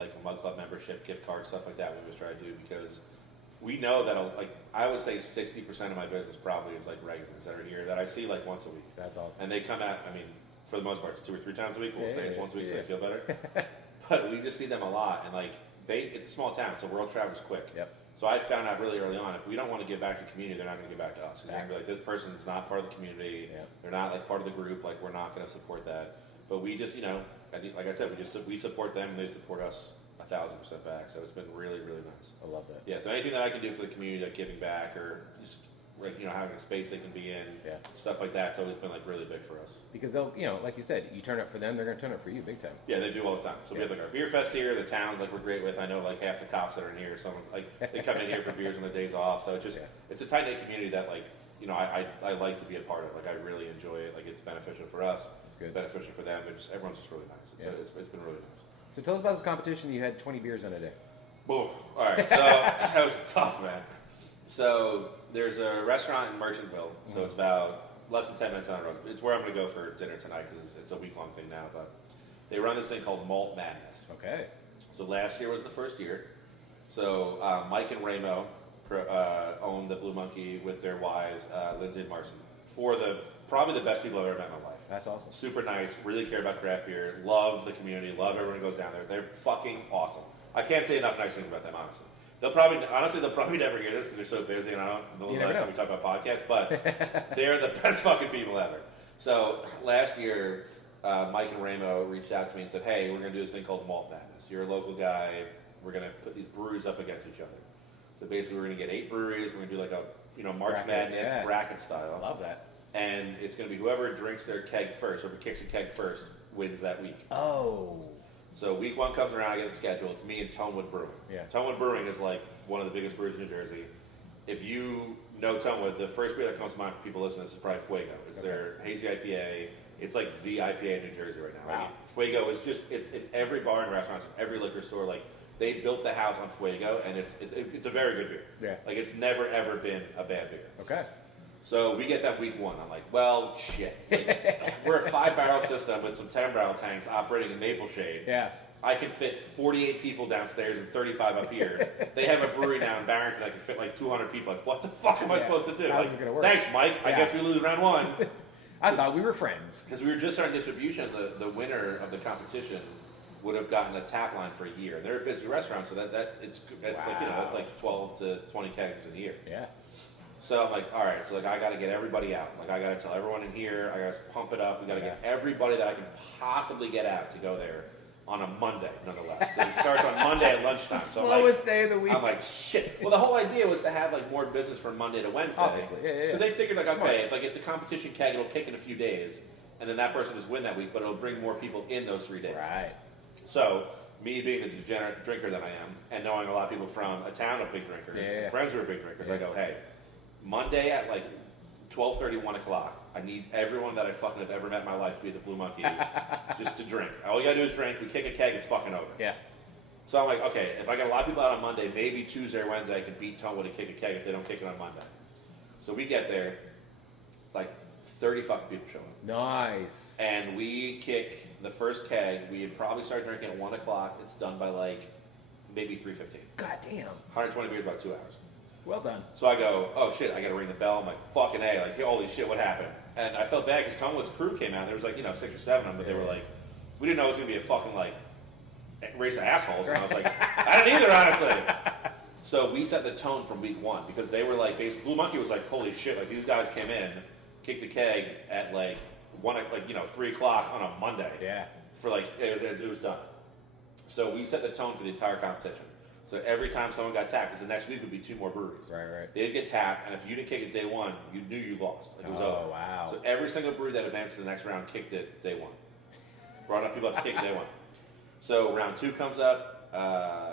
like a mug club membership, gift card, stuff like that. We always try to do because we know that like I would say 60% of my business probably is like regulars that are here that I see like once a week. That's awesome. And they come out. I mean, for the most part, it's 2 or 3 times a week. We'll say it's once a week so they feel better. But we just see them a lot, and like it's a small town, so world travels quick. Yep. So I found out really early on, if we don't want to give back to the community, they're not going to give back to us. Because they're going to be like, this person's not part of the community. Yeah. They're not like part of the group. Like we're not going to support that. But we just, like I said, we support them and they support us 1,000% back. So it's been really, really nice. I love that. Yeah. So anything that I can do for the community, like giving back or just having a space they can be in, stuff like that. It's always been like really big for us. Because they'll, like you said, you turn up for them, they're going to turn up for you big time. Yeah, they do all the time. So we have like our beer fest here. The towns like we're great with. I know like half the cops that are in here. Some like they come in here for beers on the days off. So it's just it's a tight knit community that like I like to be a part of. Like I really enjoy it. Like it's beneficial for us. It's good. Beneficial for them. Everyone's just really nice. It's been really nice. So tell us about this competition. You had 20 beers in a day. Oh, all right. So that was tough, man. So there's a restaurant in Merchantville. So it's about less than 10 minutes down the road. It's where I'm going to go for dinner tonight because it's a week-long thing now. But they run this thing called Malt Madness. Okay. So last year was the first year. So Mike and Ramo own the Blue Monkey with their wives, Lindsay and Marcy. Probably the best people I've ever met in my life. That's awesome. Super nice, really care about craft beer, love the community, love everyone who goes down there. They're fucking awesome. I can't say enough nice things about them, honestly. They'll probably never hear this because they're so busy and I don't know the last time we talk about podcasts, but they're the best fucking people ever. So last year, Mike and Ramo reached out to me and said, hey, we're going to do this thing called Malt Madness. You're a local guy. We're going to put these breweries up against each other. So basically, we're going to get 8 breweries. We're going to do like a March Madness bracket style. I love that. And it's going to be whoever drinks their keg first, or kicks a keg first, wins that week. Oh. So week 1 comes around, I get the schedule. It's me and Tonewood Brewing. Yeah. Tonewood Brewing is like one of the biggest breweries in New Jersey. If you know Tonewood, the first beer that comes to mind for people listening to this is probably Fuego. It's their hazy IPA. It's like the IPA in New Jersey right now. Wow. Like, Fuego is it's in every bar and restaurant, it's in every liquor store. Like they built the house on Fuego, and it's a very good beer. Yeah. Like it's never ever been a bad beer. Okay. So we get that week 1. I'm like, well, shit. Like, we're a 5-barrel system with some 10-barrel tanks operating in Maple Shade. Yeah. I can fit 48 people downstairs and 35 up here. They have a brewery now in Barrington that can fit like 200 people. Like, what the fuck am I supposed to do? How's like, it gonna work? Thanks, Mike. I guess we lose round 1. I thought we were friends. Because we were just starting distribution. The winner of the competition would have gotten a tap line for a year. And they're a busy restaurant, so it's like 12 to 20 kegs in a year. Yeah. So I'm like, all right, so like I got to get everybody out. Like I got to tell everyone in here, I got to pump it up. We got to get everybody that I can possibly get out to go there on a Monday, nonetheless. It starts on Monday at lunchtime. Slowest day of the week. I'm like, shit. Well, the whole idea was to have like more business from Monday to Wednesday. Obviously, yeah. Because they figured like, okay, if like it's a competition keg, it'll kick in a few days, and then that person just win that week, but it'll bring more people in those 3 days. Right. So, me being the degenerate drinker that I am, and knowing a lot of people from a town of big drinkers, friends who are big drinkers, I go, hey, Monday at like 12:30, 1 o'clock, I need everyone that I fucking have ever met in my life to be at the Blue Monkey just to drink. All you gotta do is drink. We kick a keg, it's fucking over. Yeah. So I'm like, okay, if I get a lot of people out on Monday, maybe Tuesday or Wednesday I can beat Tonewood and kick a keg if they don't kick it on Monday. So we get there, like 30 fucking people show up. Nice. And we kick the first keg. We probably start drinking at 1 o'clock. It's done by like maybe 3:15. God damn. 120 beers, about 2 hours. Well done. So I go, oh shit, I gotta ring the bell. I'm like, fucking A, like, holy shit, what happened? And I felt bad because Tonewood's crew came out. There was like, 6 or 7 of them, but they were like, we didn't know it was gonna be a fucking like race of assholes. And I was like, I didn't either, honestly. So we set the tone from week 1 because they were like, basically, Blue Monkey was like, holy shit, like these guys came in, kicked a keg at like 3 o'clock on a Monday. Yeah. For like, it was done. So we set the tone for the entire competition. So every time someone got tapped, because the next week would be 2 more breweries. Right. They'd get tapped, and if you didn't kick it day 1, you knew you lost. Like, it was over. Wow. So every single brewery that advanced to the next round kicked it day 1. Brought enough people up to kick it day 1. So round 2 comes up.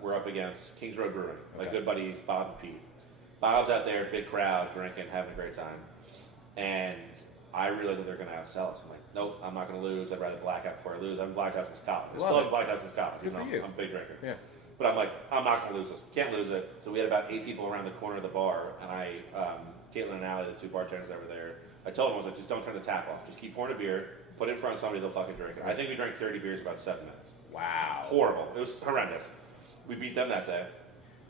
We're up against Kings Road Brewing. My good buddies, Bob and Pete. Bob's out there, big crowd, drinking, having a great time. And I realized that they're going to outsell us. I'm like, nope, I'm not going to lose. I'd rather black out before I lose. I've been blacked out since college. I still haven't blacked out since college. Good for you. I'm a big drinker. Yeah. But I'm like, I'm not going to lose this. Can't lose it. So we had about 8 people around the corner of the bar, and Caitlin and Allie, the 2 bartenders that were there, I told them, I was like, just don't turn the tap off. Just keep pouring a beer. Put it in front of somebody, they'll fucking drink it. I think we drank 30 beers in about 7 minutes. Wow. Horrible. It was horrendous. We beat them that day.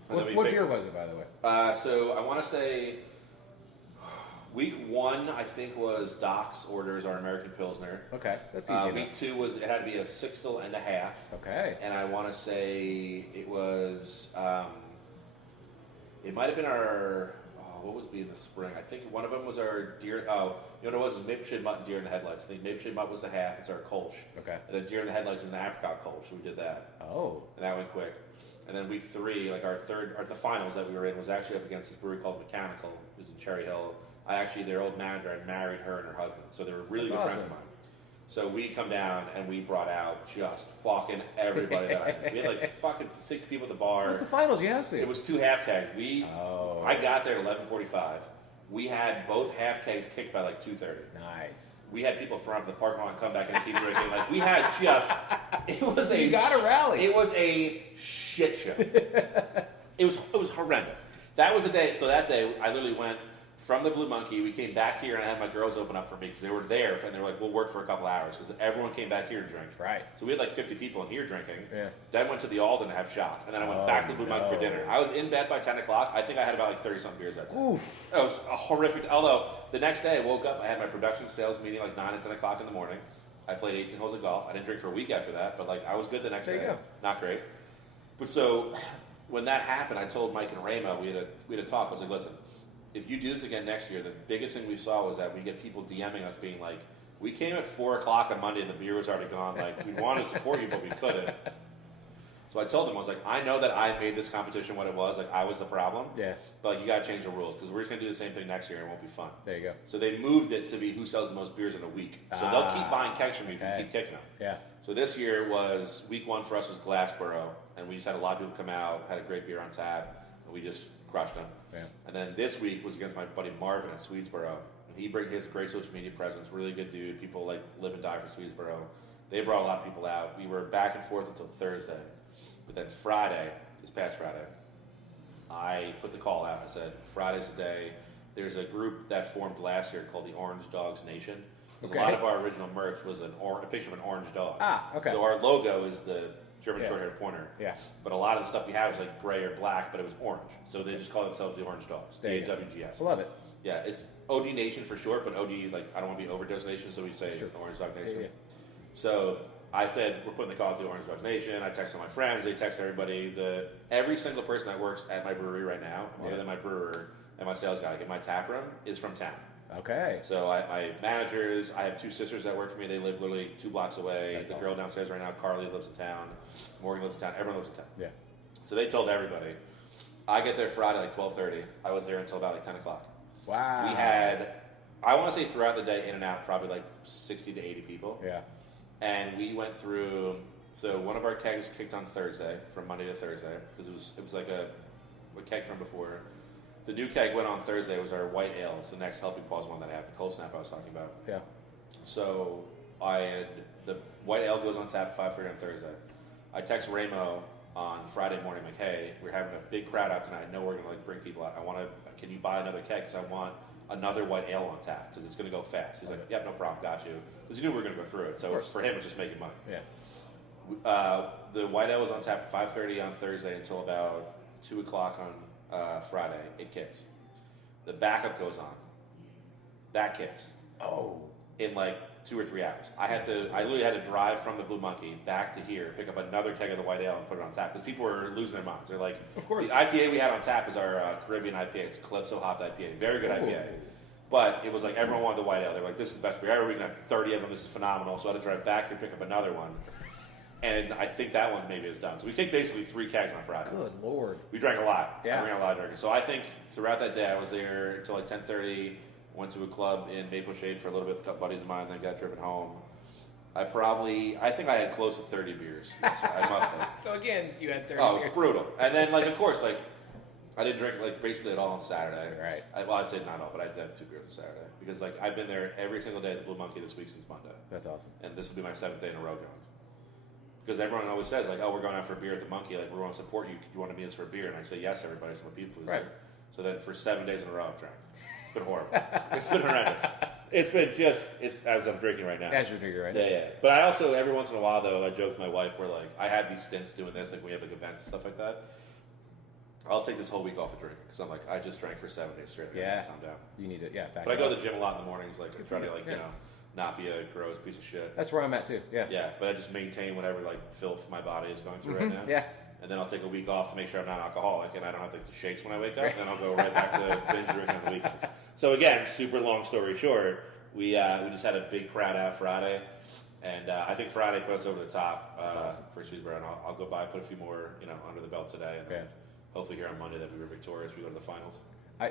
What beer was it, by the way? So I want to say week 1, I think, was Doc's Orders, our American Pilsner. Okay, that's easy Week 2 was, it had to be a 6.5. Okay. And I want to say it was, it might have been our, what was it in the spring? I think one of them was our deer, you know what it was Maple Shade Mutt and Deer in the Headlights. I think Maple Shade Mutt was the half, it's our Kolsch. Okay. And then Deer in the Headlights is an apricot Kolsch, so we did that. Oh. And that went quick. And then week 3, like the finals that we were in was actually up against this brewery called Mechanical, who's in Cherry Hill. Their old manager, I married her and her husband, so they were really good friends of mine. So we come down and we brought out just fucking everybody that I knew. We had like fucking 6 people at the bar. What's the finals you have to? It was 2 half kegs. I got there at 11:45. We had both half kegs kicked by like 2:30. Nice. We had people throw up in the parking lot and come back and keep drinking. Like we had just, it was a. You got to rally. It was a shit show. It was horrendous. That was the day. So that day, I literally went from the Blue Monkey. We came back here and I had my girls open up for me because they were there and they were like, "We'll work for a couple hours," because everyone came back here to drink. Right. So we had like 50 people in here drinking. Yeah. Then went to the Alden to have shots, and then I went back to the Blue Monkey for dinner. I was in bed by 10 o'clock. I think I had about like 30-something beers that day. Oof. It was a horrific. Although the next day I woke up, I had my production sales meeting like 9 and 10 o'clock in the morning. I played 18 holes of golf. I didn't drink for a week after that, but like I was good the next day. There you go. Not great. But so when that happened, I told Mike and Raymo, we had a talk. I was like, listen, if you do this again next year, the biggest thing we saw was that we get people DMing us being like, we came at 4 o'clock on Monday and the beer was already gone. Like, we wanted to support you, but we couldn't. So I told them, I was like, I know that I made this competition what it was. Like, I was the problem. Yeah. But like, you got to change the rules because we're just going to do the same thing next year and it won't be fun. There you go. So they moved it to be who sells the most beers in a week. So they'll keep buying kegs from me if you keep kicking them. Yeah. So this year was, week 1 for us was Glassboro. And we just had a lot of people come out, had a great beer on tap, and we just crushed them. Yeah. And then this week was against my buddy Marvin at Swedesboro. And he has a great social media presence, really good dude. People like live and die for Swedesboro. They brought a lot of people out. We were back and forth until Thursday. But then Friday, this past Friday, I put the call out. I said, Friday's the day. There's a group that formed last year called the Orange Dogs Nation. Because a lot of our original merch was a picture of an orange dog. Okay. So our logo is the German short-haired pointer. Yeah. But a lot of the stuff we had was like gray or black, but it was orange. So they just call themselves the Orange Dogs. DAWGS. I love it. Yeah, it's OD Nation for short, but OD, like, I don't want to be Overdose Nation, so we say Orange Dog Nation. Yeah. So I said, we're putting the call to the Orange Dog Nation. I text all my friends. They text everybody. Every single person that works at my brewery right now, other than my brewer and my sales guy, like in my tap room, is from town. Okay. So my managers, I have 2 sisters that work for me. They live literally 2 blocks away. That's the girl downstairs right now, Carly, lives in town. Morgan lives in town. Everyone lives in town. Yeah. So they told everybody. I get there Friday like 12:30. I was there until about like 10 o'clock. Wow. We had, I want to say throughout the day, in and out, probably like 60 to 80 people. Yeah. And we went through, so one of our kegs kicked on Thursday, from Monday to Thursday, because it was like a keg from before. The new keg went on Thursday, was our white ale. It's the next Helping Pause one that happened, Cold Snap I was talking about. Yeah. So the white ale goes on tap at 5:30 on Thursday. I text Raymo on Friday morning, like, hey, we're having a big crowd out tonight. I know we're going to like bring people out. Can you buy another keg? Because I want another white ale on tap because it's going to go fast. He's like, yep, no problem, got you. Because he knew we were going to go through it. So for him, it's just making money. Yeah. The white ale was on tap at 5:30 on Thursday until about 2 o'clock on Friday. It kicks. The backup goes on. That kicks. Oh. In like 2 or 3 hours. I literally had to drive from the Blue Monkey back to here, pick up another keg of the white ale and put it on tap because people were losing their minds. They're like, of course. The IPA we had on tap is our Caribbean IPA. It's a Calypso hopped IPA. Very good IPA. But it was like everyone wanted the white ale. They're like, this is the best beer ever. We can have 30 of them. This is phenomenal. So I had to drive back here, pick up another one. And I think that one maybe is done. So we kicked basically 3 kegs on Friday. Good Lord. We drank a lot. Yeah. We drank a lot of drinking. So I think throughout that day, I was there until like 10:30. Went to a club in Maple Shade for a little bit with a couple buddies of mine, then got driven home. I think I had close to 30 beers. I must have. So again, you had 30 Oh, it beers. was brutal. And then, like, of course, like, I didn't drink, like, basically at all on Saturday. Right. I'd say not all, but I did have 2 beers on Saturday. Because, like, I've been there every single day at the Blue Monkey this week since Monday. That's awesome. And this will be my 7th day in a row going. Because everyone always says, like, oh, we're going out for a beer at the Monkey. Like, we want to support you. Do you want to meet us for a beer? And I say, yes, everybody. So I'm a people pleaser. Right. So then for 7 days in a row, I've drank. It's been horrible. It's been horrendous. It's been just as I'm drinking right now. As you're drinking right now. Yeah. But I also every once in a while though I joke with my wife where like I have these stints doing this, like we have like events and stuff like that. I'll take this whole week off of drinking because I'm like I just drank for 7 days straight. Calm down. You need to But I go to the gym a lot in the mornings, like I try to like not be a gross piece of shit. That's where I'm at too. Yeah. Yeah, but I just maintain whatever like filth my body is going through right now. Yeah. And then I'll take a week off to make sure I'm not alcoholic and I don't have to shakes when I wake up. And then I'll go right back to binge drinking on the weekends. So again, super long story short, we just had a big crowd out Friday, and I think Friday put us over the top awesome. for Swedesboro. And I'll go by, put a few more under the belt today, and then hopefully here on Monday that we were victorious. We go to the finals.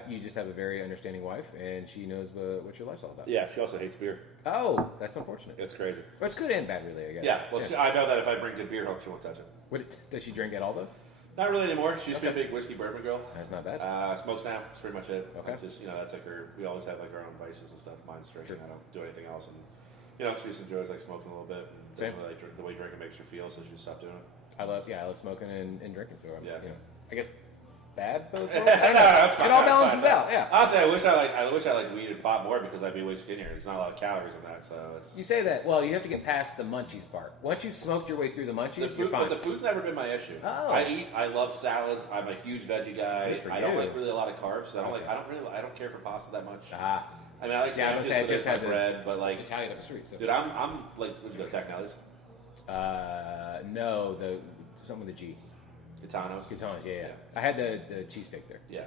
You just have a very understanding wife, and she knows what your life's all about. Yeah, she also hates beer. Oh, that's unfortunate. It's crazy. But it's good and bad, really, I guess. Yeah, well, I know that if I bring good beer home, she won't touch it. Does she drink at all, though? Not really anymore. She used to be a big whiskey bourbon girl. That's not bad. Smokes now. That's pretty much it. Okay. Just that's like her. We always have like our own vices and stuff. Mine's drinking. I don't do anything else, and she just enjoys like smoking a little bit. And doesn't really like the way drinking makes her feel, so she just stopped doing it. I love smoking and drinking. So yeah. I guess bad both. I don't know. It all balances out. Yeah. Honestly, I wish I liked weed and pot more because I'd be way skinnier. There's not a lot of calories in that, so it's... You say that. Well, you have to get past the munchies part. Once you've smoked your way through the munchies, you're fine. But the food's never been my issue. Oh. I love salads. I'm a huge veggie guy. I don't like really a lot of carbs. So I don't care for pasta that much. I mean, I like sandwiches, I just had bread, but like Italian up the street. So. Dude, I'm like, would you go Tagnelli's? No, something with a G. Gitanos? Yeah. I had the cheesesteak there. Yeah.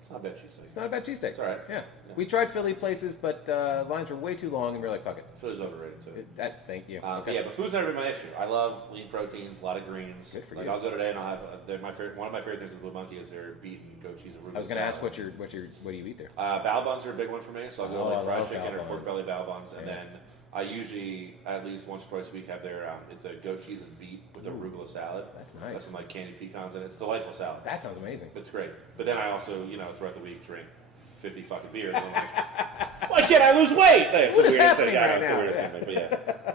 It's not a bad cheesesteak. It's not a bad cheesesteak. It's all right. Yeah. We tried Philly places, but lines were way too long, and we were like, fuck it. Philly's overrated, too. Thank you. Okay. Yeah, but food's never been my issue. I love lean proteins, a lot of greens. Good for you. Like, I'll go today and I'll have one of my favorite things with Blue Monkey is their beet and goat cheese and arugula. I was going to ask what do you eat there? Bao buns are a big one for me, so I'll go with fried chicken or pork belly bao buns, and Yeah. then I usually, at least once or twice a week, have their, it's a goat cheese and beet with arugula salad. That's nice. That's some like candied pecans in it. It's a delightful salad. That sounds amazing. It's great. But then I also, throughout the week, drink 50 fucking beers. And I'm like, why can't I lose weight? What is happening right now? But yeah.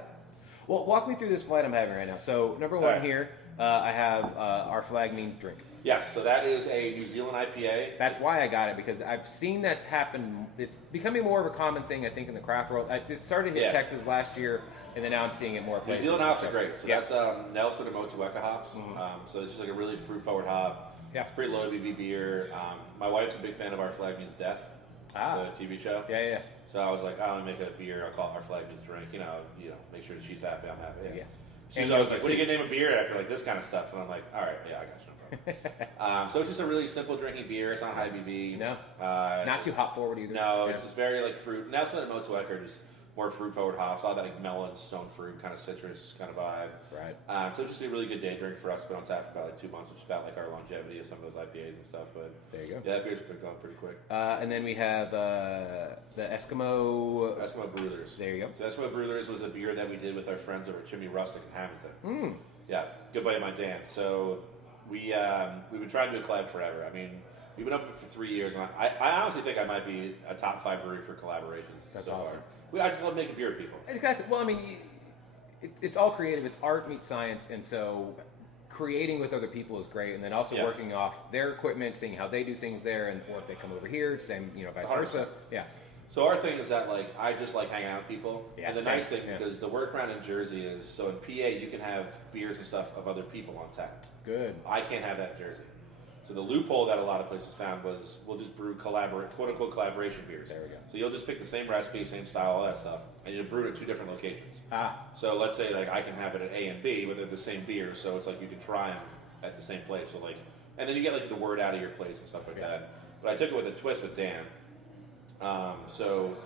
Well, walk me through this flight I'm having right now. So, number one here, I have Our Flag Means Drink. Yes, so that is a New Zealand IPA. That's why I got it, because I've seen that's happen. It's becoming more of a common thing, I think, in the craft world. It started in Texas last year, and then now I'm seeing it more places. New Zealand hops are great. So that's Nelson and Motueka hops. So it's just like a really fruit-forward hop. Yeah. It's pretty low ABV beer. My wife's a big fan of Our Flag Means Death, the TV show. Yeah. So I was like, I want to make a beer. I'll call it Our Flag Means Drink. Make sure that she's happy, I'm happy. Yeah. She was always like, what are you going to name a beer after like this kind of stuff? And I'm like, all right, yeah, I got you. No problem. So it's just a really simple drinking beer. It's not high ABV. No. Not too hop forward either. No, it's just very like fruit. Nelson and Motueka are just more fruit forward hops. A lot of that like melon, stone fruit, kind of citrus kind of vibe. Right. So it's just a really good day drink for us. It's been on tap for about like 2 months, which is about like our longevity of some of those IPAs and stuff. But there you go. Yeah, that beer's been going pretty quick. And then we have the Eskimo Brewlers. There you go. So Eskimo Brewlers was a beer that we did with our friends over at Chimney Rustic in Hamilton. Yeah, good buddy of mine, Dan. So we've been trying to do a collab forever. I mean, we've been open for 3 years, and I honestly think I might be a top 5 brewery for collaborations. That's so awesome. Far. I just love making beer with people. Exactly. Well, I mean, it's all creative. It's art meets science, and so creating with other people is great. And then also working off their equipment, seeing how they do things there, or if they come over here, same, vice 100%. versa. Yeah. So our thing is that like I just like hanging out with people. Yeah, and the nice thing because the workaround in Jersey is so in PA you can have beers and stuff of other people on tap. Good. I can't have that in Jersey. So the loophole that a lot of places found was we'll just brew quote unquote collaboration beers. There we go. So you'll just pick the same recipe, same style, all that stuff, and you'll brew it at 2 different locations. So let's say like I can have it at A and B, but they're the same beer, so it's like you can try them at the same place. So like, and then you get like the word out of your place and stuff like that. But I took it with a twist with Dan. So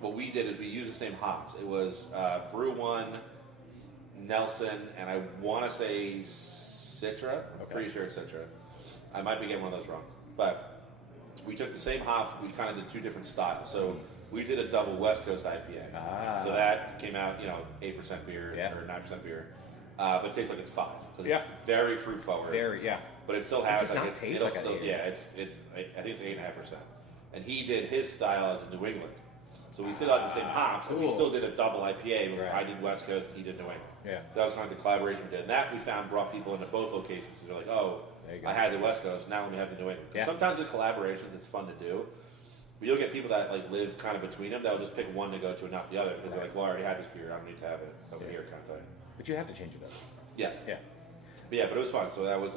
what we did is we used the same hops. It was Brew One, Nelson, and I want to say Citra. I'm pretty sure it's Citra. I might be getting one of those wrong. But we took the same hop. We kind of did 2 different styles. So we did a double West Coast IPA. So that came out, 8% beer or 9% beer. But it tastes like it's 5. Because it's very fruit forward. But it still has it does taste like still, I think it's 8.5%. And he did his style as a New England. So we still had the same hops, and we still did a double IPA where I did West Coast and he did New England. So that was kind of the collaboration we did. And that we found brought people into both locations. So they're like, oh, I had the West Coast, now let me have the New England. Because sometimes with collaborations, it's fun to do. But you'll get people that like live kind of between them. They'll just pick one to go to and not the other because they're like, well, I already had this beer. I don't need to have it over here, kind of thing. But you have to change it up. Yeah. Yeah. But yeah, but it was fun. So that was